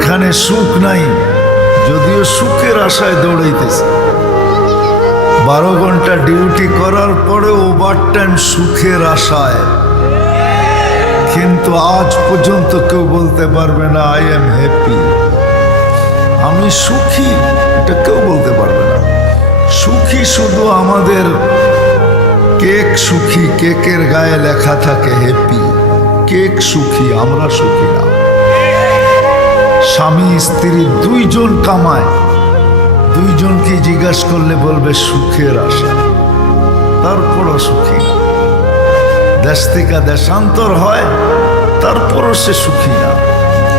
এখানে সুখ নাই, যদিও সুখের আশায় দৌড়াইতেছে। 12 ঘন্টা ডিউটি করার পরে ওভারটাইম সুখের আশায়, কিন্তু আজ পর্যন্ত কেউ বলতে পারবে না আই এম হ্যাপি, আমি সুখী। এটা কেউ বলতে পারবে না। সুখী শুধু আমাদের কেক সুখী, কেকের গায়ে লেখা থাকে হ্যাপি, কেক সুখী, আমরা সুখী না। স্বামী স্ত্রী দুইজন কামায়, দুইজনকে জিজ্ঞাসা করলে বলবে সুখের আশা, তারপরও সুখী না। দেশ থেকে দেশান্তর হয়, তারপরও সে সুখী না।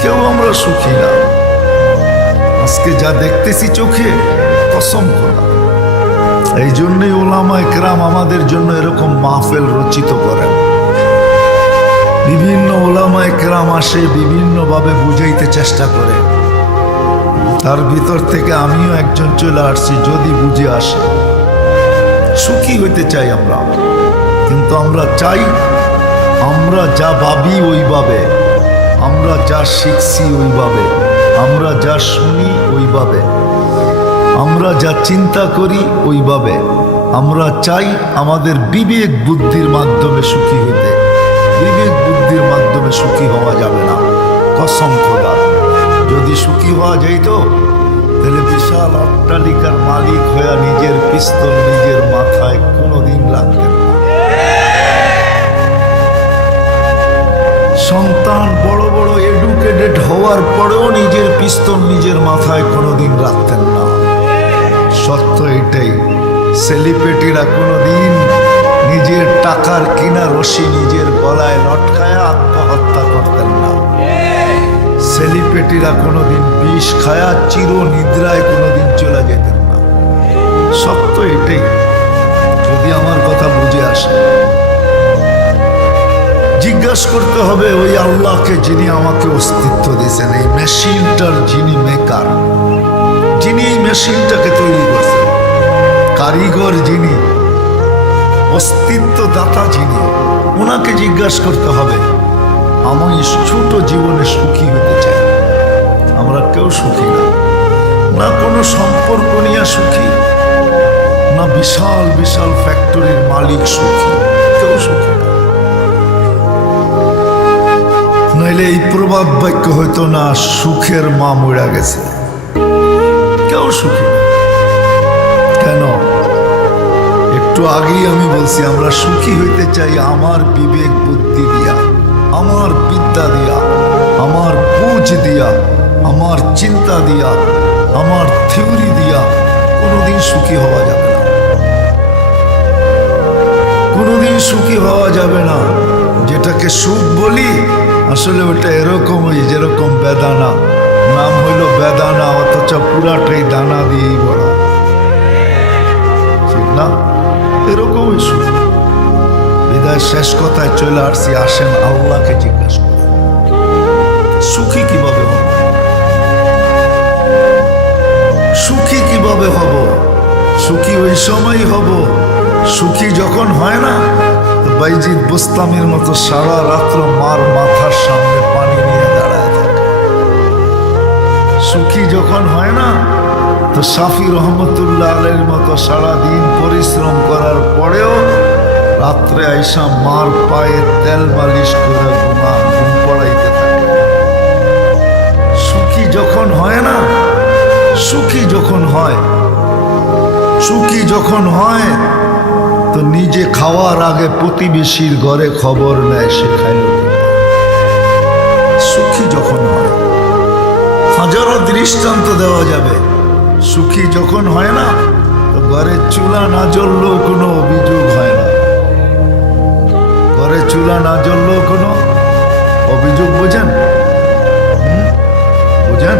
কেউ আমরা সুখী না। আজকে যা দেখতেছি চোখে, কসম খোদা। এই জন্যই ওলামায়ে কেরাম আমাদের জন্য এরকম মাহফিল রচিত করেন। বিভিন্ন ওলামায়ে কেরাম আসে, বিভিন্নভাবে বুঝাইতে চেষ্টা করে। তার ভিতর থেকে আমিও একজন চলে আসছি, যদি বুঝে আসে। সুখী হইতে চাই আমরা, কিন্তু আমরা চাই আমরা যা ভাবি ওইভাবে, আমরা যা শিখছি ওইভাবে, আমরা যা শুনি ওইভাবে, আমরা যা চিন্তা করি ওইভাবে। আমরা চাই আমাদের বিবেক বুদ্ধির মাধ্যমে সুখী হইতে। বিবেক বুদ্ধির মাধ্যমে সুখী হওয়া যাবে না, কসম খোদা। যদি সুখী হওয়া যাইত, তাহলে বিশাল অট্টালিকার মালিক হয়ে নিজের পিস্তল নিজের মাথায় কোনোদিন লাগতেন না। সন্তান বড় বড় এডুকেটেড হওয়ার পরেও নিজের পিস্তল নিজের মাথায় কোনোদিন রাখতেন না। সত্য এটাই, সেলিব্রিটিরা কোনোদিন নিজের টাকার কিনা রশি নিজের গলায় লটকায় আত্মহত্যা করতেন না। সেলিব্রিটিরা কোনোদিন বিষ খায়া চির নিদ্রায় কোনোদিন চলে যেতেন না। সত্য এটাই, যদি আমার কথা বুঝে আসে। জিজ্ঞাসা করতে হবে ওই আল্লাহকে, যিনি আমাকে অস্তিত্ব দিয়েছেন, এই মেশিনটার যিনি মেকার, যিনি এই মেশিনটাকে তৈরি করছেন, কারিগর যিনি, অস্তিত্ব দাতা যিনি, ওনাকে জিজ্ঞাসা করতে হবে। আমি ছোট জীবনে সুখী হতে চাই। আমরা কেউ সুখী না, না কোনো সম্পর্ক নিয়ে সুখী, না বিশাল বিশাল ফ্যাক্টরির মালিক সুখী, কেউ সুখী না। নইলে এই প্রভাব বাক্য হইতো না, সুখের মা মরে গেছে। কেউ সুখী না। কেন? একটু আগেই আমি বলছি, আমরা সুখী হইতে চাই আমার বিবেক বুদ্ধি দিয়া, আমার বিদ্যা দিয়া, আমার বুঝ দিয়া, আমার চিন্তা দিয়া, আমার থিওরি দিয়া। কোনোদিন সুখী হওয়া যাবে না, কোনোদিন সুখী হওয়া যাবে না। যেটাকে সুখ বলি, আসলে ওটা এরকমই যেরকম বেদানা। নাম হইল বেদানা, অথচ পুরাটাই দানা দিয়েই বড়, ঠিক না? এরকমই সুখ। বিদায় শেষ কথায় চলে আসছি, আসেন আল্লাহকে জিজ্ঞাসা করি, সুখী কিভাবে হব? সুখী কিভাবে হব? সুখী ওই সময়ই হব, সুখী যখন হয় না বাইজিদ বোস্তামির মতো সারা রাত্র মার মাথার সামনে পানি নিয়ে দাঁড়ায় থাকে। সুখী যখন হয় না তো শাফি রহমতুল্লাহ আলাইহির মতো সারাদিন পরিশ্রম করার পরেও রাত্রে আইসা মার পায়ে তেল মালিশ করে ঘুম পড়াইতে থাকে। সুখী যখন হয় না, সুখী যখন হয়, সুখী যখন হয় তো নিজে খাওয়ার আগে প্রতিবেশীর ঘরে খবর নেয় সে খাইল কিনা। সুখী যখন হয়, হাজারো দৃষ্টান্ত দেওয়া যাবে। সুখী যখন হয় না তো ঘরে চুলা না জ্বললেও কোনো অভিযোগ হয় না। ঘরে চুলা না জ্বললেও কোনো অভিযোগ, বোঝেন? বোঝেন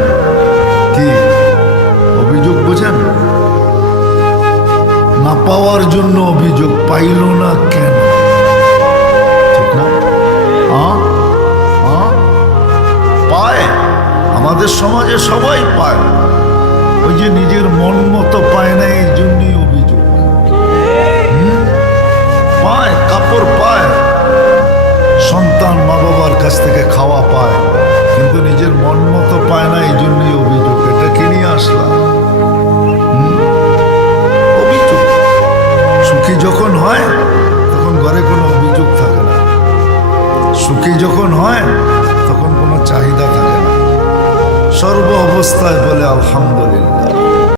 কি অভিযোগ? বোঝেন? না পাওয়ার জন্য অভিযোগ, পাইল না কেন, ঠিক না? পায়, আমাদের সমাজে সবাই পায়, ওই যে নিজের মন মতো পায় না, এই জন্যই অভিযোগ। পায়, কাপড় পায়, সন্তান মা বাবার কাছ থেকে খাওয়া পায়, কিন্তু নিজের মন মতো পায় না, এই সুখী যখন হয় তখন কোনো চাহিদা থাকে না, সর্ব অবস্থায় বলে আলহামদুলিল্লাহ।